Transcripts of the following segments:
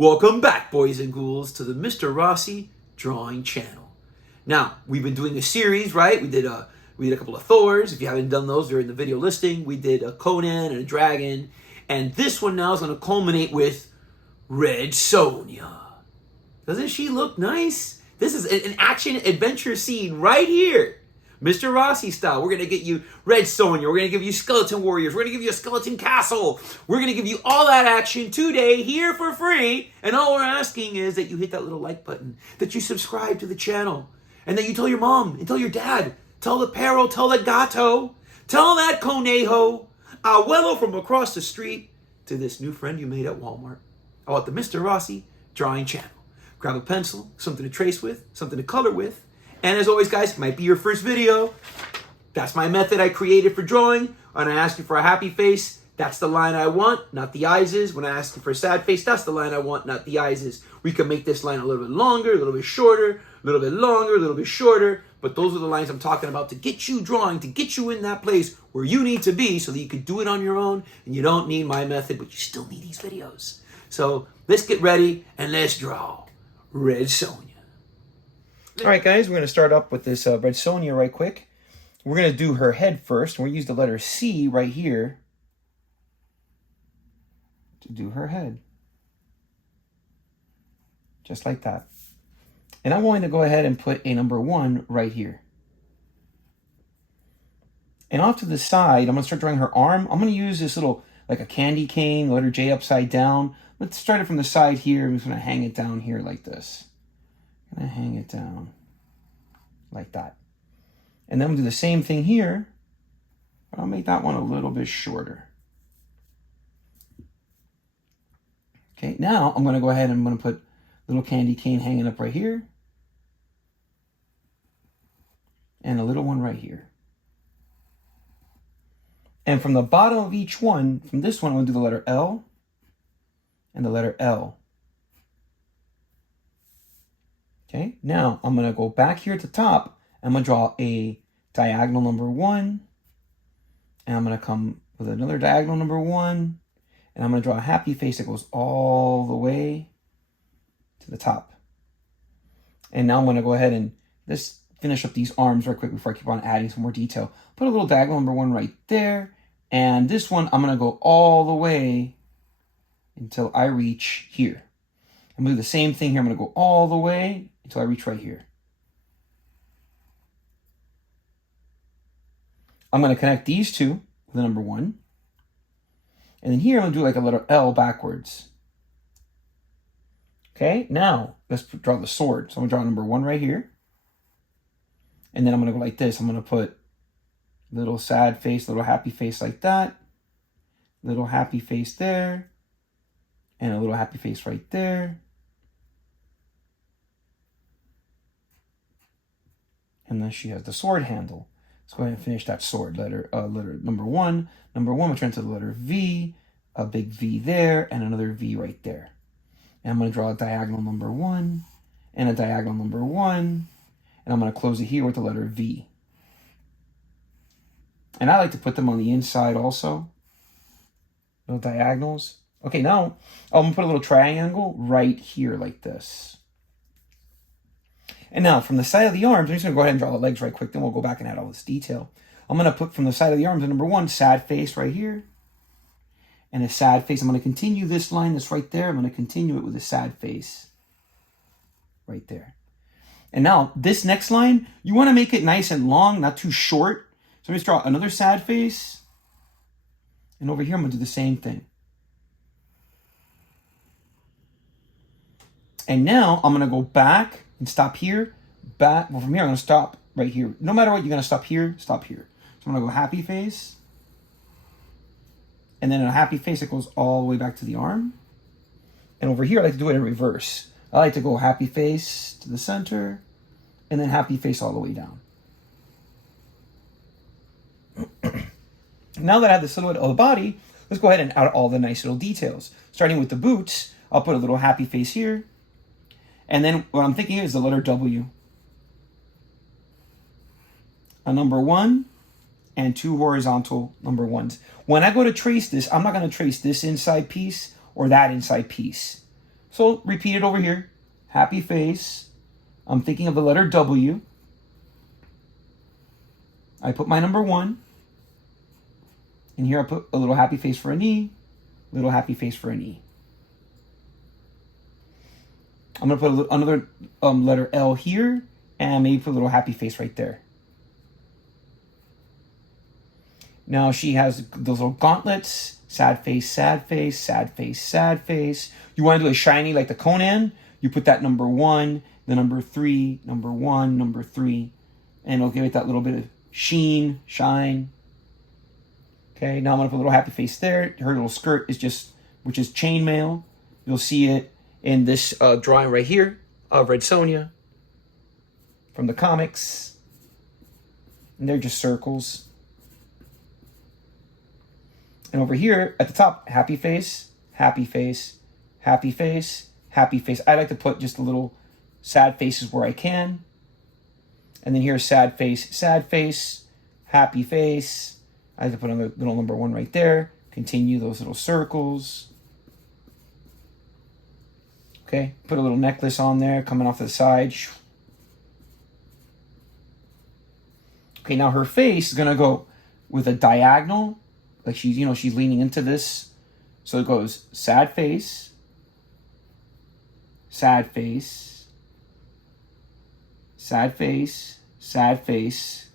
Welcome back, boys and ghouls, to the MrRossi Drawing Channel. Now, we've been doing a series, right? We did a couple of Thors. If you haven't done those, they're in the video listing. We did a Conan and a dragon. And this one now is going to culminate with Red Sonja. Doesn't she look nice? This is an action adventure scene right here. MrRossi style. We're going to get you Red Sonja. We're going to give you skeleton warriors. We're going to give you a skeleton castle. We're going to give you all that action today here for free. And all we're asking is that you hit that little like button, that you subscribe to the channel, and that you tell your mom and tell your dad, tell the perro, tell the gato, tell that conejo, abuelo from across the street, to this new friend you made at Walmart about the MrRossi Drawing Channel. Grab a pencil, something to trace with, something to color with. And as always, guys, it might be your first video. That's my method I created for drawing. When I ask you for a happy face, that's the line I want, not the eyes is. When I ask you for a sad face, that's the line I want, not the eyes is. We can make this line a little bit longer, a little bit shorter, a little bit longer, a little bit shorter. But those are the lines I'm talking about to get you drawing, to get you in that place where you need to be so that you can do it on your own. And you don't need my method, but you still need these videos. So let's get ready and let's draw Red Sonja. All right, guys, we're going to start up with this Red Sonja right quick. We're going to do her head first. We'll use the letter C right here to do her head. Just like that. And I'm going to go ahead and put a number 1 right here. And off to the side, I'm going to start drawing her arm. I'm going to use this little, like a candy cane, letter J upside down. Let's start it from the side here. I'm just going to hang it down here like this. I'm going to hang it down like that. And then we'll do the same thing here. I'll make that one a little bit shorter. Okay, now I'm going to go ahead and I'm going to put a little candy cane hanging up right here. And a little one right here. And from the bottom of each one, from this one, I'm going to do the letter L and the letter L. Okay, now I'm going to go back here at the top. I'm going to draw a diagonal number 1. And I'm going to come with another diagonal number 1. And I'm going to draw a happy face that goes all the way to the top. And now I'm going to go ahead and just finish up these arms right quick before I keep on adding some more detail. Put a little diagonal number 1 right there. And this one, I'm going to go all the way until I reach here. I'm going to do the same thing here. I'm going to go all the way until I reach right here. I'm going to connect these two with the number 1. And then here I'm going to do like a letter L backwards. Okay, now let's draw the sword. So I'm going to draw number 1 right here. And then I'm going to go like this. I'm going to put little sad face, little happy face like that. Little happy face there. And a little happy face right there. And then she has the sword handle. Let's go ahead and finish that sword. Letter number 1. Number 1, we'll turn to the letter V. A big V there, and another V right there. And I'm going to draw a diagonal number 1, and a diagonal number 1. And I'm going to close it here with the letter V. And I like to put them on the inside also. Little diagonals. Okay, now I'm going to put a little triangle right here like this. And now, from the side of the arms, I'm just going to go ahead and draw the legs right quick. Then we'll go back and add all this detail. I'm going to put from the side of the arms, number 1, sad face right here. And a sad face. I'm going to continue this line that's right there. I'm going to continue it with a sad face right there. And now, this next line, you want to make it nice and long, not too short. So I'm going to draw another sad face. And over here, I'm going to do the same thing. And now, I'm going to go back and stop here. Well, from here, I'm going to stop right here. No matter what, you're going to stop here, stop here. So I'm going to go happy face. And then a happy face that goes all the way back to the arm. And over here, I like to do it in reverse. I like to go happy face to the center. And then happy face all the way down. Now that I have the silhouette of the body, let's go ahead and add all the nice little details. Starting with the boots, I'll put a little happy face here. And then what I'm thinking is the letter W. A number 1 and 2 horizontal number 1s. When I go to trace this, I'm not going to trace this inside piece or that inside piece. So repeat it over here. Happy face. I'm thinking of the letter W. I put my number 1. And here I put a little happy face for an E. Little happy face for an E. I'm going to put another letter L here. And maybe put a little happy face right there. Now she has those little gauntlets. Sad face, sad face, sad face, sad face. You want to do a shiny like the Conan? You put that number 1, the number 3, number 1, number 3. And it'll give it that little bit of sheen, shine. Okay, now I'm going to put a little happy face there. Her little skirt is just, which is chainmail. You'll see it in this drawing right here of Red Sonja from the comics. And they're just circles. And over here at the top, happy face, happy face, happy face, happy face. I like to put just a little sad faces where I can. And then here's sad face, happy face. I like to put a little number 1 right there. Continue those little circles. Okay, put a little necklace on there coming off the side. Okay, now her face is gonna go with a diagonal, like she's leaning into this. So it goes sad face, sad face, sad face, sad face,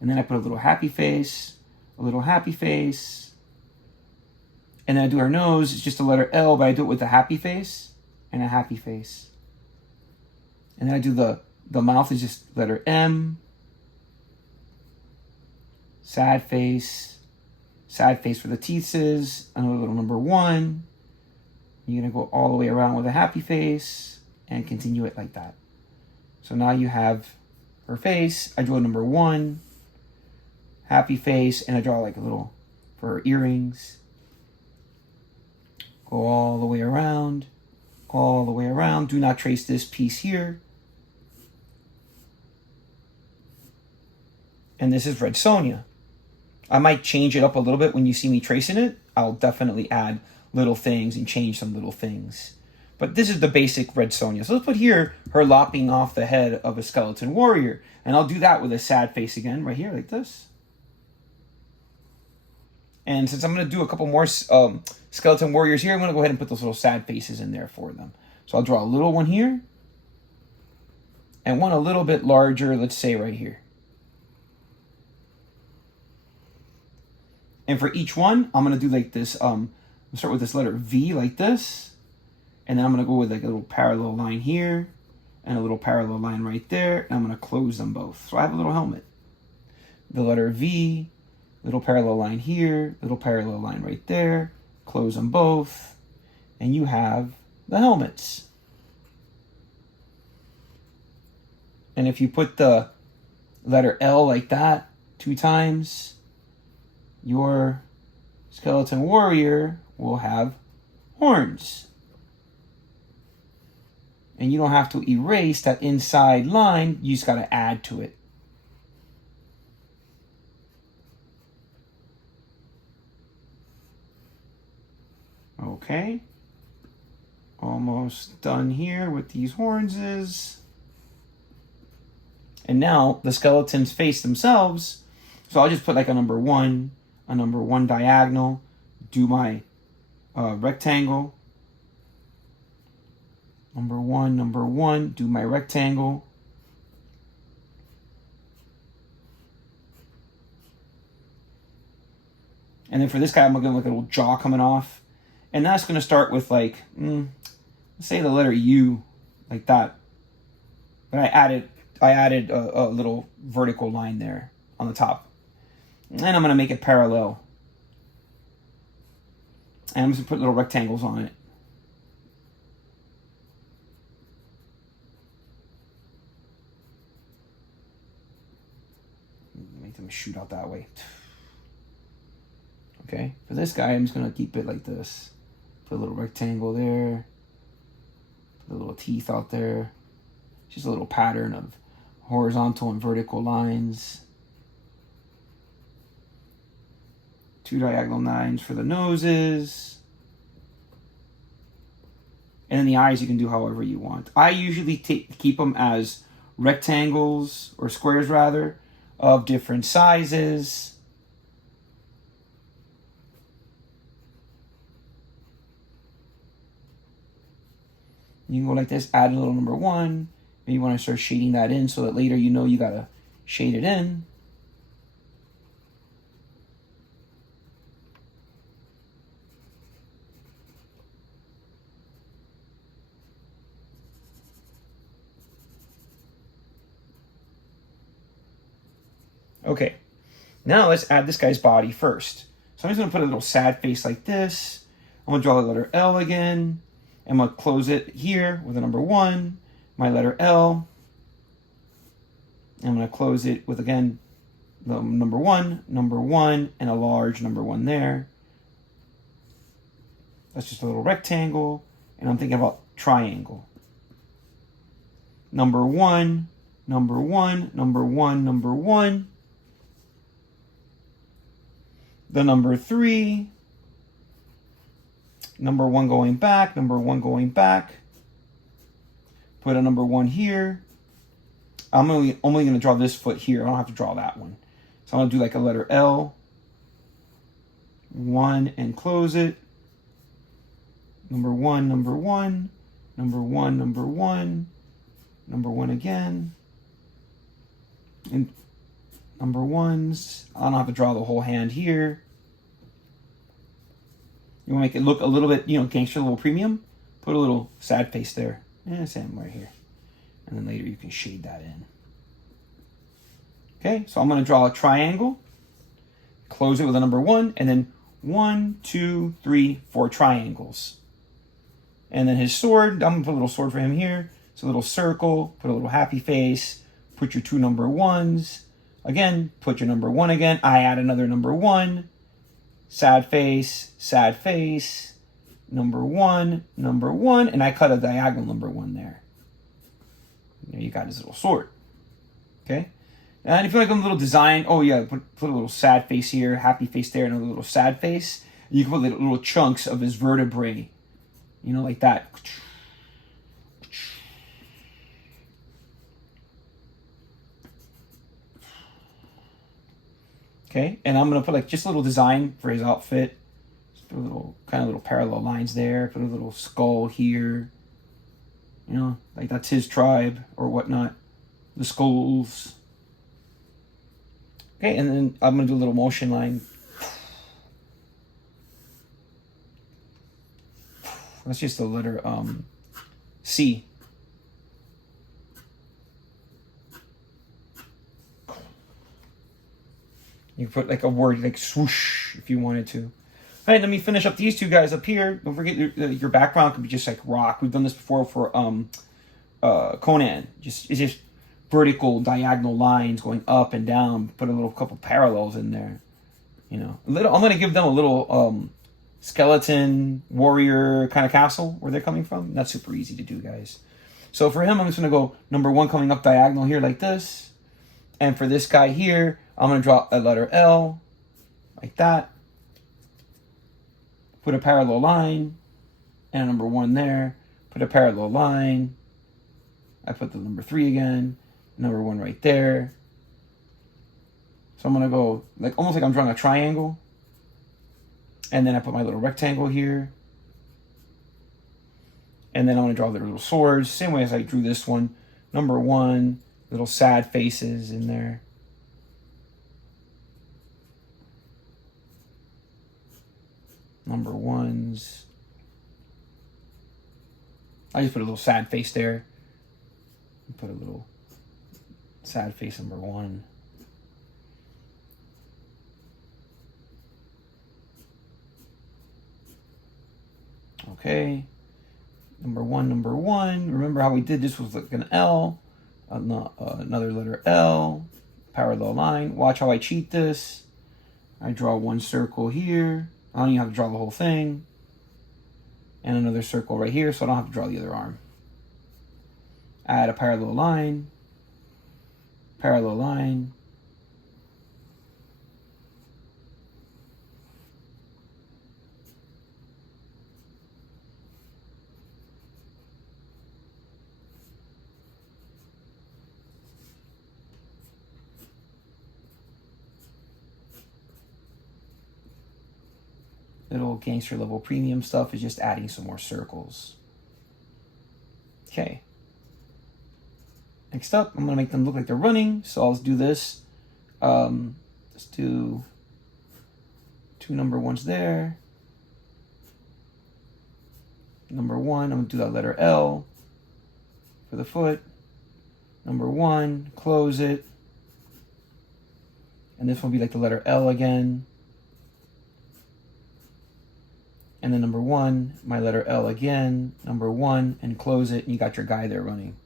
and then I put a little happy face, a little happy face, and then I do her nose. It's just a letter L, but I do it with a happy face and a happy face. And then I do the mouth is just letter M, sad face for the teeth is another little number 1. You're going to go all the way around with a happy face and continue it like that. So now you have her face. I draw number 1, happy face, and I draw like a little for her earrings. Go all the way around, all the way around. Do not trace this piece here. And this is Red Sonja. I might change it up a little bit when you see me tracing it. I'll definitely add little things and change some little things. But this is the basic Red Sonja. So let's put here her lopping off the head of a skeleton warrior. And I'll do that with a sad face again, right here, like this. And since I'm going to do a couple more skeleton warriors here, I'm going to go ahead and put those little sad faces in there for them. So I'll draw a little one here. And one a little bit larger, let's say right here. And for each one, I'm going to do like this. I'll start with this letter V like this. And then I'm going to go with like a little parallel line here. And a little parallel line right there. And I'm going to close them both. So I have a little helmet. The letter V, little parallel line here, little parallel line right there. Close them both. And you have the helmets. And if you put the letter L like that 2 times, your skeleton warrior will have horns. And you don't have to erase that inside line, you just got to add to it. Okay. Almost done here with these horns is. And now the skeletons face themselves. So I'll just put like a number 1 diagonal, do my rectangle. Number one, do my rectangle. And then for this guy, I'm going to look at a little jaw coming off. And that's going to start with like, let's say the letter U, like that. But I added a little vertical line there on the top. And I'm going to make it parallel. And I'm just going to put little rectangles on it. Make them shoot out that way. Okay, for this guy, I'm just going to keep it like this. Put a little rectangle there. Put the little teeth out there. Just a little pattern of horizontal and vertical lines. 2 diagonal lines for the noses. And then the eyes you can do however you want. I usually keep them as rectangles, or squares rather, of different sizes. You can go like this, add a little number 1. Maybe you want to start shading that in so that later you know you got to shade it in. Okay, now let's add this guy's body first. So I'm just going to put a little sad face like this. I'm going to draw the letter L again. I'm going to close it here with a number 1, my letter L. I'm going to close it with, again, the number 1, and a large number 1 there. That's just a little rectangle. And I'm thinking about triangle. Number 1, number 1, number 1, number 1. The number 3, number 1 going back, number 1 going back. Put a number 1 here. I'm only going to draw this foot here. I don't have to draw that one. So I'm going to do like a letter L. 1 and close it. Number 1, number 1, number 1, number 1, number 1 again. And number 1s. I don't have to draw the whole hand here. You want to make it look a little bit, gangster, a little premium? Put a little sad face there. Same right here. And then later you can shade that in. Okay, so I'm going to draw a triangle. Close it with a number 1. And then 1, 2, 3, 4 triangles. And then his sword, I'm going to put a little sword for him here. It's a little circle. Put a little happy face. Put your 2 number 1s. Again, put your number 1 again. I add another number 1. Sad face, number 1, and I cut a diagonal number 1 there. There you got his little sword. Okay? And if you like a little design, oh yeah, put a little sad face here, happy face there, and a little sad face. You can put little chunks of his vertebrae, like that. Okay, and I'm gonna put like just a little design for his outfit. Just put a little little parallel lines there. Put a little skull here. Like that's his tribe or whatnot. The skulls. Okay, and then I'm gonna do a little motion line. That's just the letter C. You can put like a word like swoosh if you wanted to. All right, let me finish up these 2 guys up here. Don't forget your background could be just like rock. We've done this before for Conan. It's just vertical, diagonal lines going up and down. Put a little couple parallels in there. I'm gonna give them a little skeleton warrior kind of castle where they're coming from. That's super easy to do, guys. So for him, I'm just gonna go number 1 coming up diagonal here like this, and for this guy here, I'm going to draw a letter L, like that. Put a parallel line, and a number 1 there. Put a parallel line. I put the number 3 again, number 1 right there. So I'm going to go, almost like I'm drawing a triangle. And then I put my little rectangle here. And then I'm going to draw the little swords, same way as I drew this one. Number 1, little sad faces in there. Number 1s. I just put a little sad face there. Put a little sad face number 1. Okay. Number 1, number 1. Remember how we did this was like an L. Another letter L. Parallel line. Watch how I cheat this. I draw 1 circle here. I don't even have to draw the whole thing. And another circle right here, so I don't have to draw the other arm. Add a parallel line. Parallel line. little gangster level premium stuff is just adding some more circles. Okay. Next up, I'm going to make them look like they're running. So I'll do this. Let's do 2 number 1s there. Number 1, I'm going to do that letter L for the foot. Number 1, close it. And this will be like the letter L again. And then number 1, my letter L again, number 1, and close it, and you got your guy there running.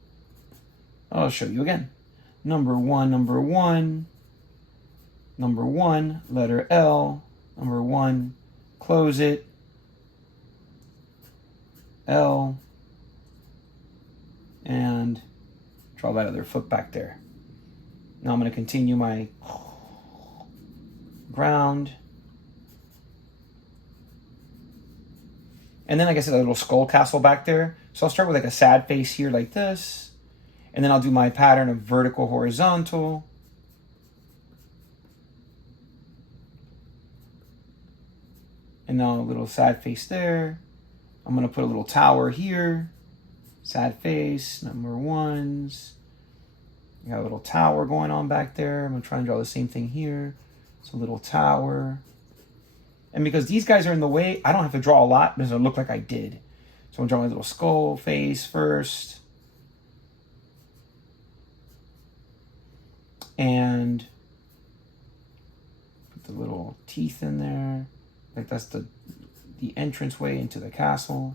I'll show you again. Number 1, number 1, number 1, letter L, number 1, close it, L, and draw that other foot back there. Now I'm going to continue my ground. And then, like I said, a little skull castle back there. So I'll start with like a sad face here like this. And then I'll do my pattern of vertical, horizontal. And now a little sad face there. I'm going to put a little tower here. Sad face, number 1s. You got a little tower going on back there. I'm going to try and draw the same thing here. So a little tower. And because these guys are in the way, I don't have to draw a lot because it'll look like I did. So I'm going to draw my little skull face first. And put the little teeth in there. Like that's the entranceway into the castle.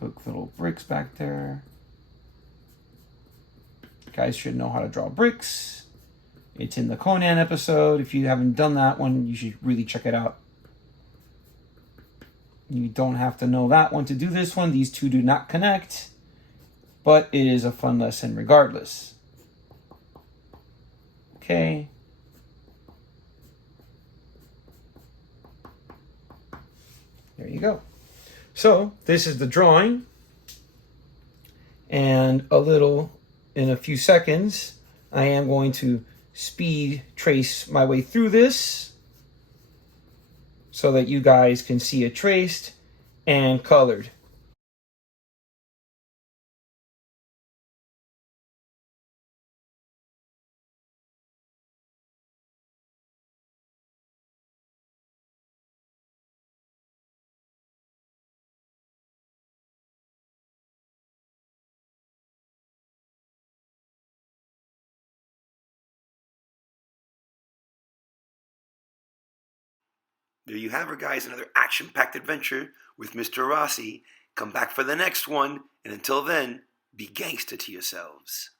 Put little bricks back there. You guys should know how to draw bricks. It's in the Conan episode. If you haven't done that one, you should really check it out. You don't have to know that one to do this one. These two do not connect, but it is a fun lesson regardless. Okay. There you go. So this is the drawing. And in a few seconds, I am going to speed trace my way through this so that you guys can see it traced and colored. There you have it, guys. Another action-packed adventure with MrRossi. Come back for the next one. And until then, be gangster to yourselves.